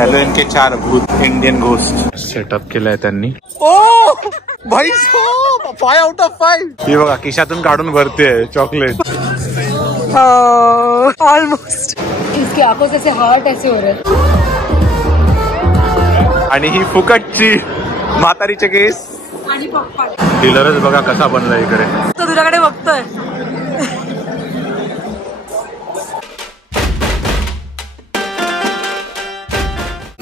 Halloween के 4 भूत Indian ghost setup केलाय त्यांनी। ओ भाई 5 आउट ऑफ 5। हे बघा खिशातून काढून भरते चॉकलेट। ऑलमोस्ट इसकी आंखों से ऐसे हार्ट ऐसे हो रहे हैं। आणि ही फुकटची म्हातारीचे केस आणि पप्पा डीलरच बघा कसा बनला इकडे। तो तुझ्याकडे बघतोय।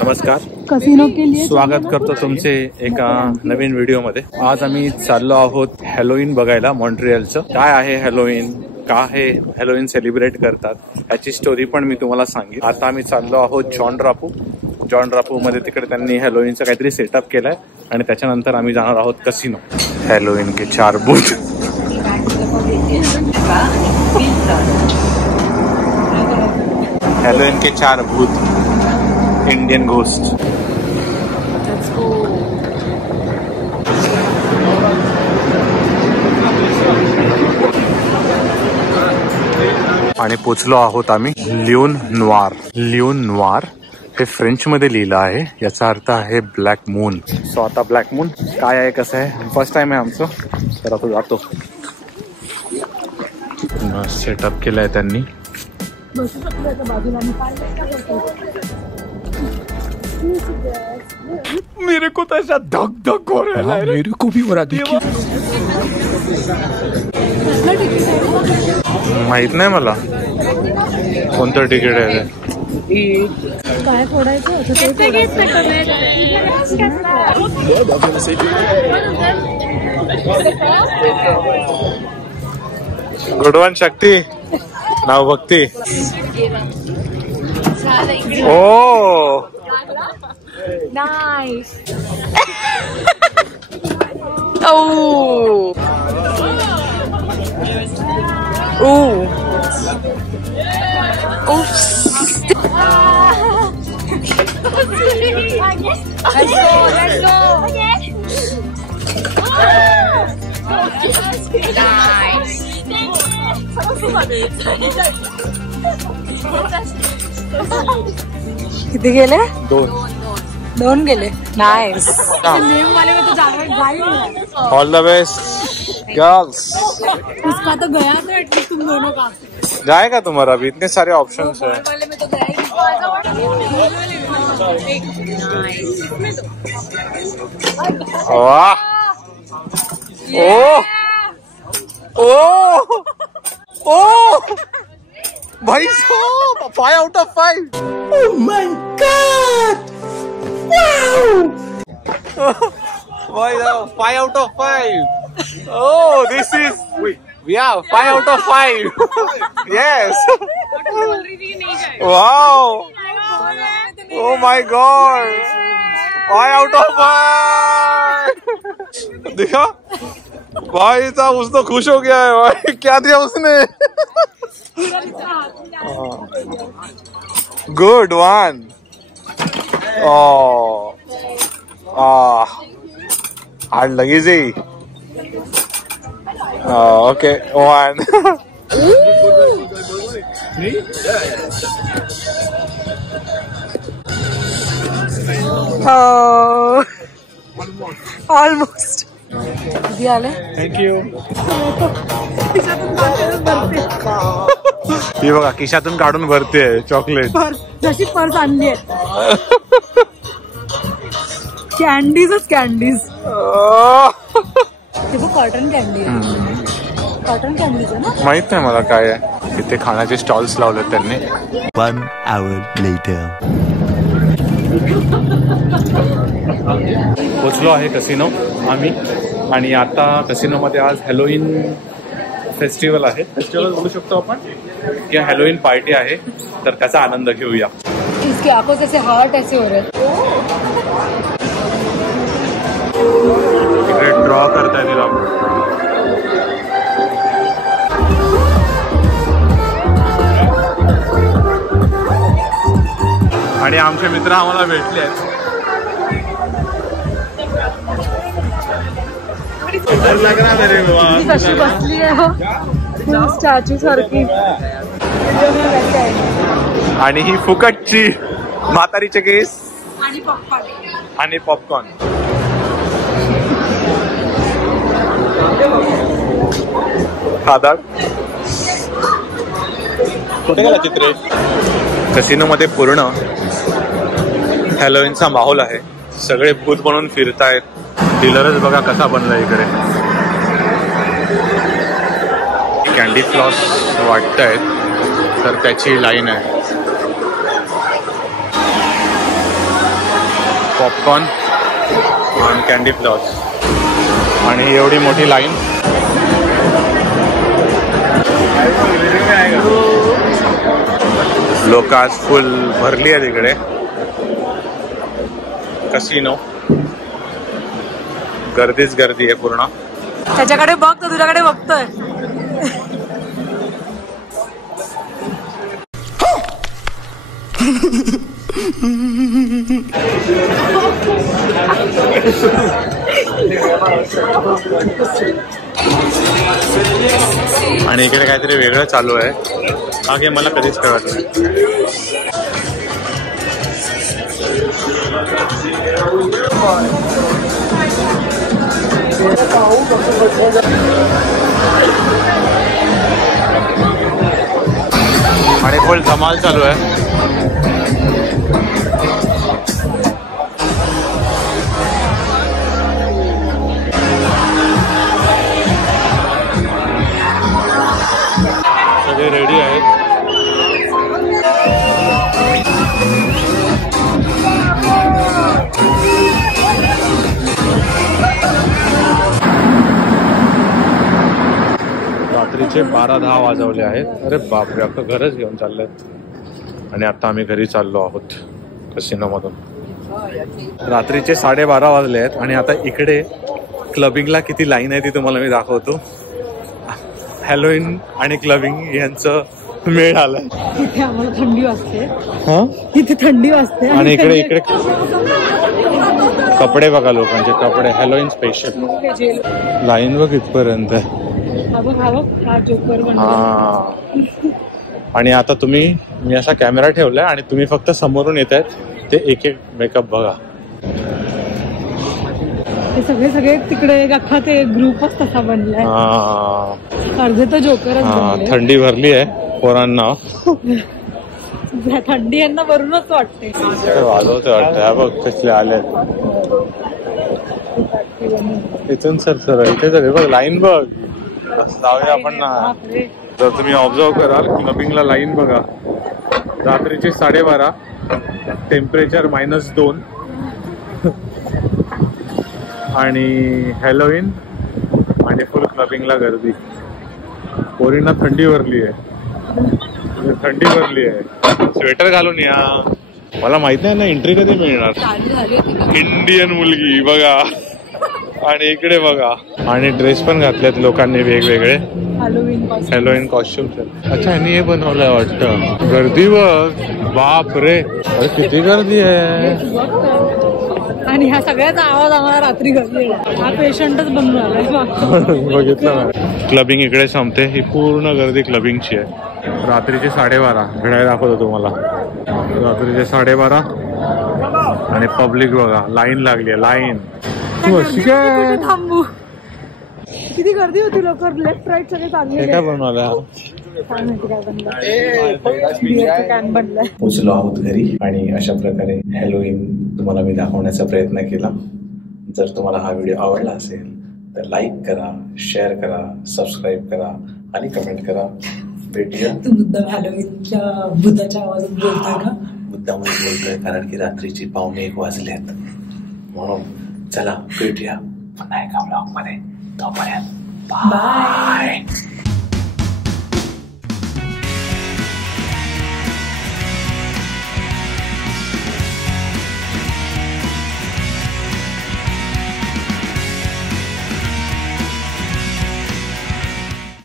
नमस्कार, कसिनो के लिए स्वागत करतो तुमचे एका नवीन व्हिडिओ मध्ये। आज आम्ही चाललो आहोत हॅलोवीन बघायला मॉन्ट्रियलचं। काय आहे हॅलोवीन, का हे हॅलोवीन सेलिब्रेट करतात याची स्टोरी पण मी तुम्हाला सांगेन। आता आम्ही चाललो आहोत जॉन रापू मध्ये, तिकडे त्यांनी हॅलोवीनचं काहीतरी सेटअप केलंय आणि त्याच्यानंतर आम्ही जाणार आहोत कसिनो। हॅलोवीन के 4 भूत हॅलोवीन के 4 भूत इंडियन घोस्ट। आणि पोचलो आहोत आम्ही लिओन नोवार हे फ्रेंच मध्ये लिहिलं आहे, याचा अर्थ आहे ब्लॅक मून। सो आता ब्लॅक मून काय आहे, कसं आहे, फर्स्ट टाइम आहे आमचं, तर आता जातो। सेटअप केलाय त्यांनी। मेरे को तो ऐसा धक धक हो रहा है। मेरे को भी हो रहा है। माहित नाही मला कोणतं तिकीट आहे काय फोडायचं। गुडवन शक्ती नाव भक्ती। ओ nice. Oh. Ooh. Oops. Let's go. Nice. किती गेले? 2 गेले। Nice. All the best girls. उसका तो गया तो एटलीस्ट तुम दोनों का जाएगा तुम्हारा भी, इतने सारे ऑप्शंस है। वाह, ओ ओ ओ भाई 5 out of 5। Oh my God! Wow! 5 out of 5. Oh, this is we have 5 out of 5. Yes. Wow. Oh my God. 5 out of 5. देखा भाई साहब, उस तो खुश हो गया है भाई। क्या दिया उसने? Good one. Oh. Hard lagi sih. Oh, okay, 1. Oh, almost. Thank you. हे बघा खिशातून काढून भरते चॉकलेट। जशी पर्स आणली आहे। कॅन्डीजच कॅन्डीज। कॉटन कॅन्डी आहे। कॉटन कॅन्डीज आहे ना? माहित नाही मला काय आहे। इथे खाण्याचे स्टॉल्स लावले त्यांनी। 1 hour later. पोचलो आहे कसिनो आम्ही, आणि आता कसिनो मध्ये आज हॅलोवीन फेस्टिवल आहे। फेस्टिवल बोलू शकतो आपण, किंवा हॅलोवीन पार्टी आहे, तर त्याचा आनंद घेऊया। इसकी आंखों से ऐसे हार्ट ऐसे हो रहे हैं। इकडे ड्रॉ करता येईल आपण। आणि आमचे मित्र आम्हाला भेटले आहेत। कशी बसली आहे स्टॅच्यू सारखी। आणि ही फुकटची म्हातारीचे केस आणि पॉपकॉर्न. आणि पॉपकॉर्न. खादाड कुठे गेला चित्रे? कसिनो मध्ये पूर्ण हॅलोविनचा माहोल आहे. सगळे भूत बनून फिरतायत. डीलरच बघा कसा बनला इकडे. कॅन्डी फ्लॉस वाटतायत तर त्याची लाईन आहे. पॉपकॉर्न आणि कॅन्डी फ्लॉस आणि एवढी मोठी लाईन. लोक आज फुल भरली आहे तिकडे. कसिनो गर्दीच गर्दी आहे पूर्ण. त्याच्याकडे बघ तो तुझ्याकडे बघतोय. आणि इकडे काहीतरी वेगळं चालू आहे. हा गेम मला कधीच कळत नाही. आणि फुल धमाल चालू आहे. सगळे रेडी आहेत. रात्रीचे 12-10 वाजवले आहेत. अरे बापरे, अख्खं घरच घेऊन चाललंय. आणि आता आम्ही घरी चाललो आहोत कसिनोमधून. रात्रीचे 12:30 वाजले आहेत आणि आता इकडे क्लबिंगला किती लाईन आहे ती तुम्हाला मी दाखवतो. हॅलोविन आणि क्लबिंग यांचं मेळ आलाय. इथे आम्हाला थंडी वाजते. इथे थंडी वाजते. आणि इकडे कपडे बघा लोकांचे. कपडे हॅलोविन स्पेशल. लाईन बघ इथपर्यंत. आणि आता मी असा कॅमेरा ठेवलाय आणि तुम्ही फक्त समोरून येत आहेत ते एक एक मेकअप बघा. सगळे तिकडे अख्खा ते ग्रुपच तसा बनलाय. अर्धे तर जोकरच. थंडी भरली आहे पोरांना. थंडी यांना भरूनच वाटते. वाजवते वाटतं. बघ कसले आले इथून. सर इथे तरी बघ लाईन बघ. जाऊया आपण ना. जर तुम्ही ऑब्झर्व कराल क्लबिंगला लाईन बघा. रात्रीचे 12:30. टेम्परेचर -2 आणि हॅलोविन आणि फुल क्लबिंगला गर्दी. पोरींना थंडी भरली आहे. स्वेटर घालून या. मला माहित नाही ना एंट्री कधी मिळणार. इंडियन मुलगी बघा. आणि इकडे बघा. आणि ड्रेस पण घातलेत लोकांनी वेगवेगळे हॅलोविन कॉस्ट्युम्स. अच्छा यांनी हे बनवलंय वाटतं. गर्दी बघ. बाप रे, अरे किती गर्दी आहे. आणि ह्या सगळ्याचा आवाज आम्हाला रात्री घरी. हा पेशंटच बनून आलाय. बघितलं ना. क्लबिंग इकडे संपते. ही पूर्ण गर्दी क्लबिंगची आहे. रात्रीचे 12:30. घड्याळ दाखवतो तुम्हाला. रात्रीचे 12:30 आणि पब्लिक बघा लाईन लागली आहे. लाईन थांबू. किती गर्दी होती. लोक लेफ्ट राईट सगळे चालले. काय बनवलं? पोचलो आहोत घरी आणि अशा प्रकारे हॅलोविन तुम्हाला मी दाखवण्याचा प्रयत्न केला. जर तुम्हाला हा व्हिडिओ आवडला असेल तर लाईक करा, शेअर करा, सबस्क्राईब करा आणि कमेंट करा. भेटूया. तू मुद्दाम हॅलोविनच्या भूताच्या आवाजात बोलतोय का? मुद्दामच बोलतोय कारण की रात्रीची 1:45 वाजलेत म्हणून. चला भेटूया पुन्हा एका ब्लॉग मध्ये. तोपर्यंत बाय.